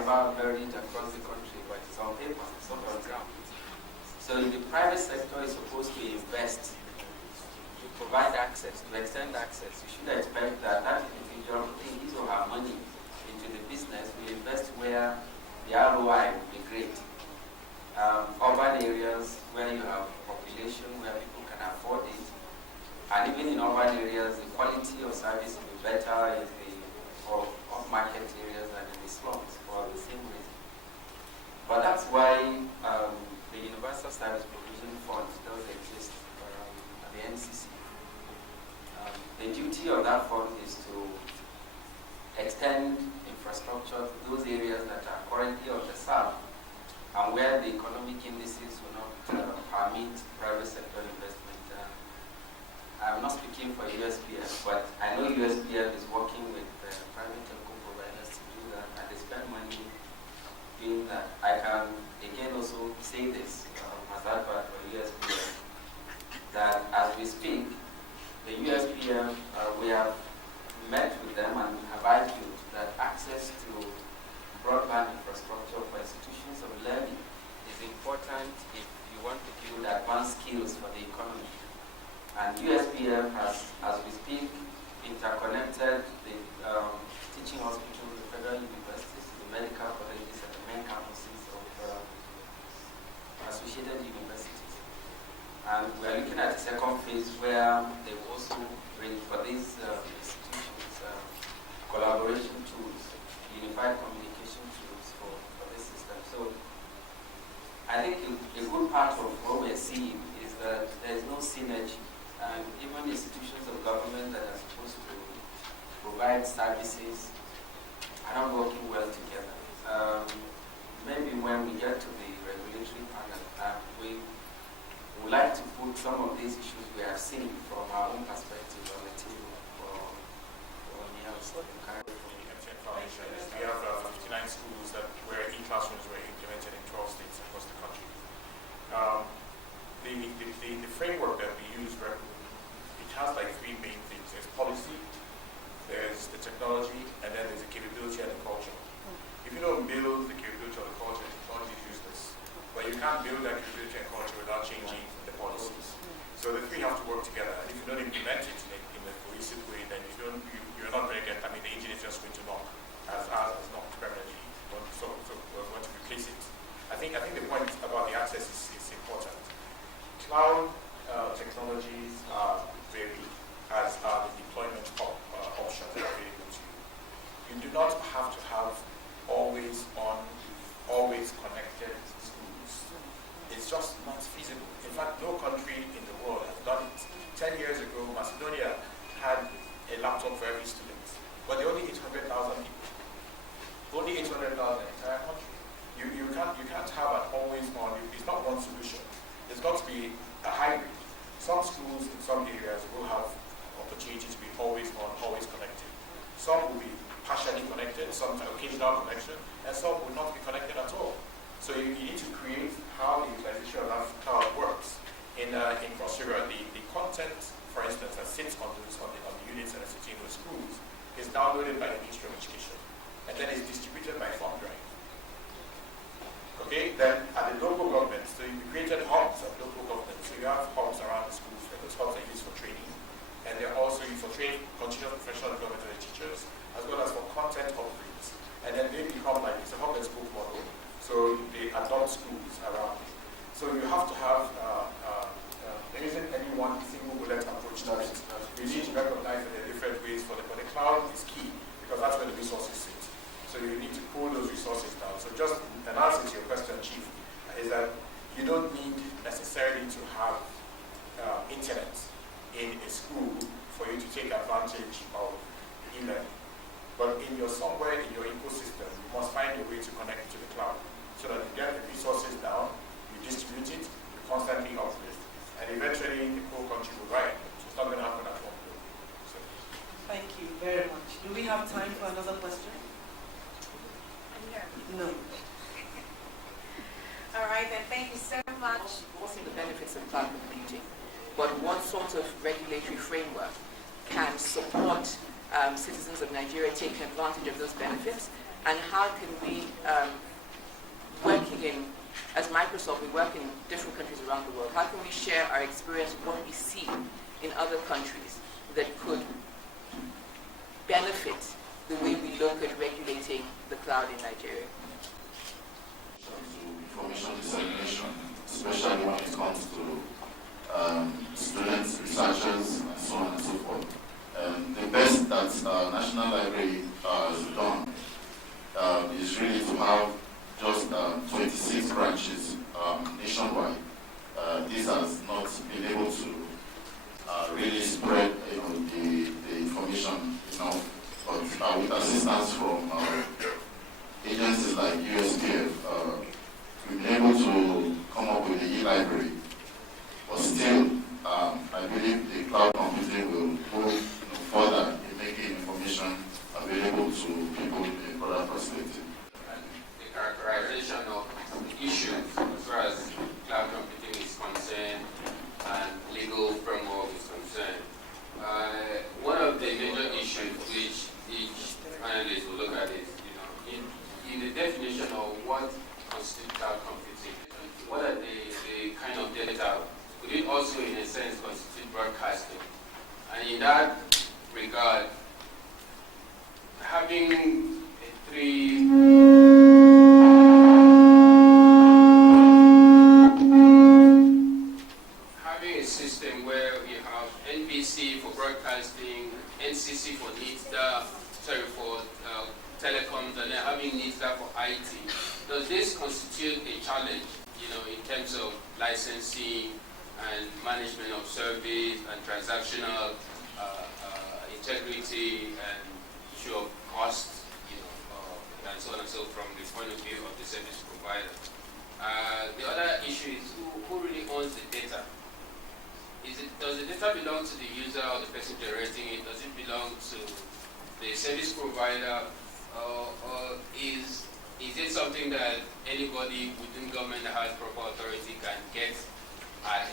fiber buried across the country, but it's on paper, it's not on ground. So if the private sector is supposed to invest, to provide access, to extend access, you should expect that that individual putting his or her money into the business will invest where the ROI will be great. Urban areas where you have population, where people can afford it, and even in urban areas, the quality of service will be better in the off-market areas than in the slums for the same reason. But that's why the Universal Service Provision Fund does exist at the NCC. The duty of that fund is to extend infrastructure to those areas that are currently underserved and where the economic indices will not permit private sector investment. I'm not speaking for USPF, but I know USPF is working with private telco providers to do that, and they spend money doing that. I can again also say this as advert for USPF, that as we speak, the USPF, we have met with them and have argued that access to broadband infrastructure for institutions of learning is important if you want to build advanced skills for the economy. And USPF has, as we speak, interconnected the teaching hospitals, the federal universities, the medical colleges, and the main campuses of associated universities. And we are looking at the second phase where they will also bring for these institutions collaboration tools, unified communication tools for this system. So I think a good part of what we're seeing is that there is no synergy. And even institutions of government that are supposed to provide services are not working well together. Maybe when we get to the regulatory panel, we would like to put some of these issues we have seen from our own perspective on the table for Niels. We have 59 schools where e-classrooms were implemented in 12 states across the country. The framework that we use, it has like three main things. There's policy, there's the technology, and then there's the capability and the culture. If you don't build the capability or the culture, the technology is useless. But you can't build that capability and culture without changing the policies. So the three have to work together. And if you don't implement it in a cohesive way, then you're not going to get, the engine is just going to knock, as ours has knocked permanently. So we're going to replace it. I think the point about the access is important. Cloud technologies vary, as are the deployment options available to you. You do not have to have always on, always connected schools. It's just not feasible. In fact, no country in the world has done it. 10 years ago, Macedonia had a laptop for every student, but there are only 800,000 people. Only 800,000 in the entire country. You can't have an always on. It's not one solution. It's got to be a hybrid. Some schools in some areas will have opportunity to be always on, always connected. Some will be partially connected, some occasional connection, and some will not be connected at all. So you need to create how the utilization of that cloud works. In Cross-River, the content, for instance, that sits on the units that are sitting in those schools is downloaded by the Ministry of Education, and then is distributed by thumb drive. Okay, then at the local government, so you created hubs of local government. So you have hubs around the schools, where those hubs are used for training, and they're also used for training, continuous professional development of the teachers, as well as for content upgrades. And then they become like, it's a hub and spoke model, so they adopt schools around it. So you have to have, there isn't any one single bullet approach to it. You need to recognize that there are different ways for the cloud is key, because that's where the resources sit. So you need to pull those resources down. So just an answer to your question, Chief, is that you don't need necessarily to have internet in a school for you to take advantage of e-learning. But somewhere in your ecosystem, you must find a way to connect to the cloud so that you get the resources down, you distribute it, you constantly upgrade, and eventually the whole country will ride. So it's not going to happen at one go. So. Thank you very much. Do we have time for another question? No. All right, then thank you so much. Also the benefits of cloud computing, but what sort of regulatory framework can support citizens of Nigeria taking advantage of those benefits And how can we, as Microsoft, we work in different countries around the world, how can we share our experience, what we see in other countries that could benefit the way we look at regulating the cloud in Nigeria? Information dissemination, especially when it comes to students, researchers, and so on and so forth. The best that National Library has done is really to have just 26 branches nationwide. This has not been able to really spread the information enough, but with assistance from agencies like USPF, we've been able to come up with the e-library. But still, I believe the cloud computing will go further in making information available to people in a broader perspective. And the characterization of issues as far as cloud computing is concerned and legal framework is concerned. One of the major issues which each panelist will look at is, in the definition of what constitutes cloud computing, what are the kind of data could it also, in a sense, constitute broadcasting? And in that regard, having a system where you have NBC for broadcasting, NCC for telecoms, and then having NITDA for IT, does this constitute a challenge, in terms of licensing and management of service and transactional integrity and issue of cost, and so on and so from the point of view of the service provider? The other issue is who really owns the data? Does the data belong to the user or the person generating it? Does it belong to the service provider, or is it something that anybody within government that has proper authority can get at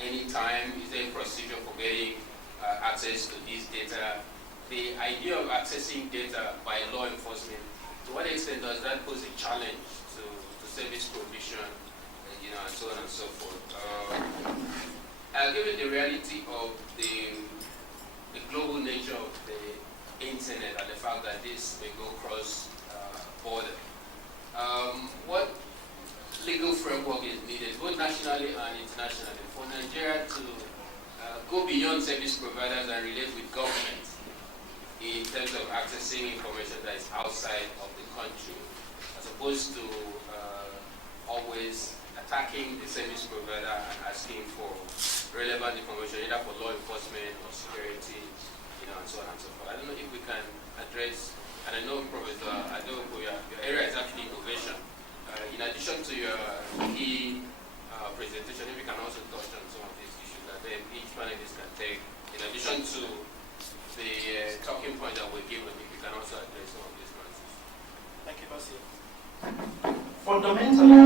any time? Is there a procedure for getting access to this data? The idea of accessing data by law enforcement, to what extent does that pose a challenge to service provision, and so on and so forth? Given the reality of the global nature of the internet and the fact that this may go cross border, what legal framework is needed, both nationally and internationally, for Nigeria to go beyond service providers and relate with government in terms of accessing information that is outside of the country, as opposed to always attacking the service provider and asking for relevant information, either for law enforcement or security, and so on and so forth. I don't know if we can address, and I know, Professor Adoko, your area is actually innovation. In addition to your key presentation, if we can also touch on some of these issues that then each panelist can take, in addition to the talking point that we're given, if we can also address some of these points. Thank you, Basil. Fundamentally,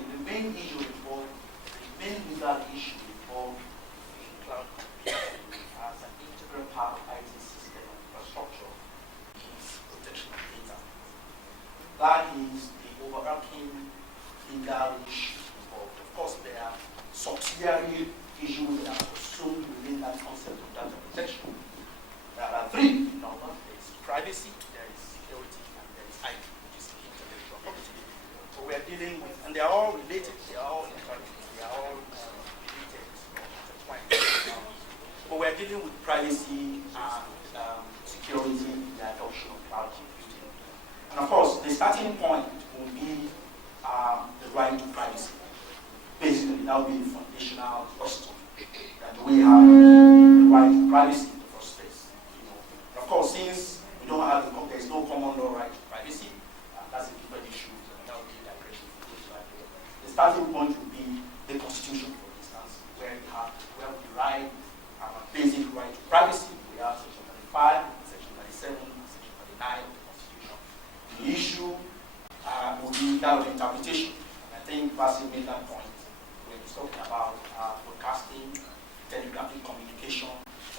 the main issue involved, the main legal issue involved in cloud computing as an integral part of IT system and infrastructure is protection of data. That is the overarching legal issue involved. Of course, there are subsidiary issues that are assumed within that concept of data protection. There are three. There is privacy, there is security, and there is IP, which is intellectual property. So we are dealing with, and they are all related, they are all related, but we are dealing with privacy and security in the adoption of cloud computing. And of course, the starting point will be the right to privacy. Basically, that will be the foundational question. That we have the right to privacy in the first place. And of course, since we don't have there is no common law right to privacy, that's a different issue. That will be a digression. The starting point will be the Constitution, for instance, where we derive our basic right to privacy. We have Section 35, Section 37, Section 39 of the Constitution. The issue will be that of interpretation. And I think Basil made that point when he's talking about broadcasting, telegraphic communication,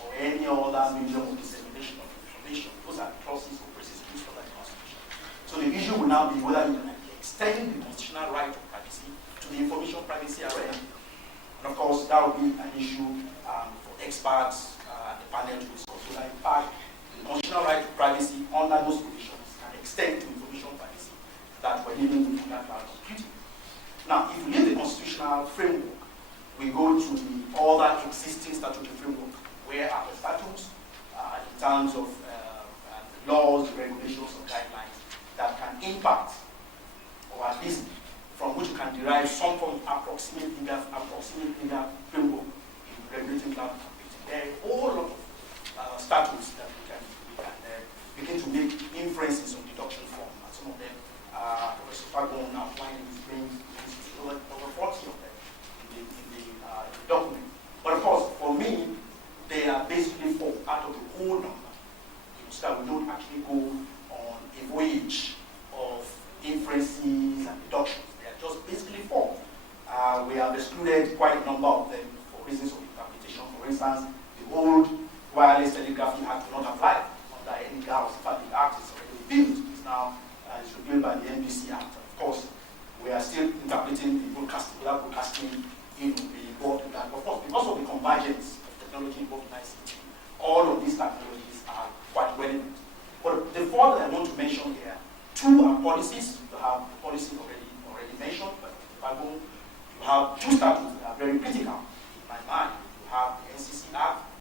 or any other medium of dissemination of information. Those are clauses or phrases used for that Constitution. So the issue will now be whether you can extend the constitutional right of privacy to the information privacy arena. And of course, that will be an issue for experts and the panel to discuss. So that in fact, the constitutional right to privacy under those provisions can extend to information privacy that we're dealing with under cloud computing. Now, if we leave the constitutional framework, we go to the other existing statutory framework, where are the statutes in terms of laws, regulations, or guidelines that can impact, or at least from which you can derive some form of approximate legal framework in regulating cloud computing. There are a whole lot of statutes that we can begin to make inferences on deduction from, and some of them Professor Fagon outlined in his brain, over 40 of them in the document. But of course, for me, they are basically four out of the whole number, so that we don't actually go on a voyage of inferences and deductions. They are just basically four. We have excluded quite a number of them for reasons of interpretation. For instance, the old Wireless Telegraphy Act will not apply under any grounds. In fact, the Act is already repealed. It's now it's repealed by the NBC Act. And of course, we are still interpreting the broadcasting, without broadcasting in the involved in that. Of course, because of the convergence of technology involved in ICT, all of these technologies are quite relevant. But the four that I want to mention here, two are policies. You have the policy already mentioned, but you have two statutes that are very critical.